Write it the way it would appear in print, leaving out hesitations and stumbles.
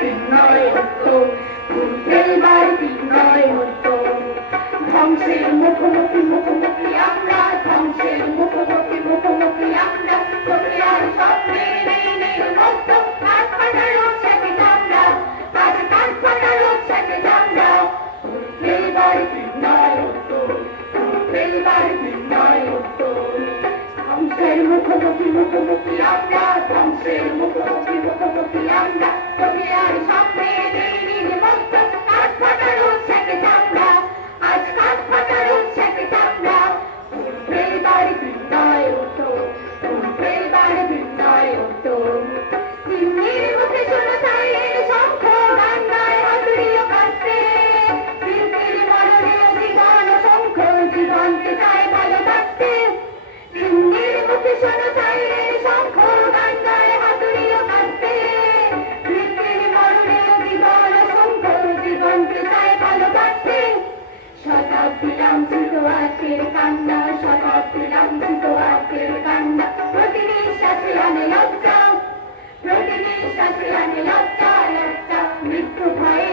বিনয় হতো, ফেলবার বিনয় হতো। ধ্বংসের মুখোমুখি মুখোমুখি আমরা, ধ্বংসের মুখোমুখি মুখোমুখি আমরা, চোখে আর স্বপ্নে নেই নির্মত্ত, কাঠ ফাটা রোদ সেকে চামড়া, আজ কাঠ ফাটা রোদ সেকে চামড়া। ফেলবার বিনয় হতো, ফেলবার বিনয় হতো। ধ্বংসের মুখোমুখি মুখোমুখি আমরা, ধ্বংসের মুখোমুখি মুখোমুখি আমরা, চোখে আর স্বপ্নে নেই নির্মত্ত, কাঠ ফাটা রোদ সেকে চামড়া, আজ কাঠ ফাটা রোদ সেকে চামড়া। ফেলবার বিনয় হতো, ফেলবার বিনয় হতো। চিমনির মুখে শোনা সাইরেন শঙ্খ, গান গায় হাতুড়িও কাঁদছে, শিল্পীর মরণে জীবন শঙ্খ, জীবনকে চায় ভালোবাসতে। চিমনির মুখে শোনা সাইরেন শঙ্খ, গান গায় হাতুড়িও কাঁদছে, শিল্পীর মরণে জীবন শঙ্খ, জীবনকে চায় ভালোবাসতে। শতাব্দী লাঞ্ছিত আজকের কান্না, শতাব্দী লাঞ্ছিত আজকের কান্না, প্রতি নিঃশ্বাসে আনে লজ্জা, প্রতি নিঃশ্বাসে আনে লজ্জা, লজ্জা। মৃত্যু ভয়ে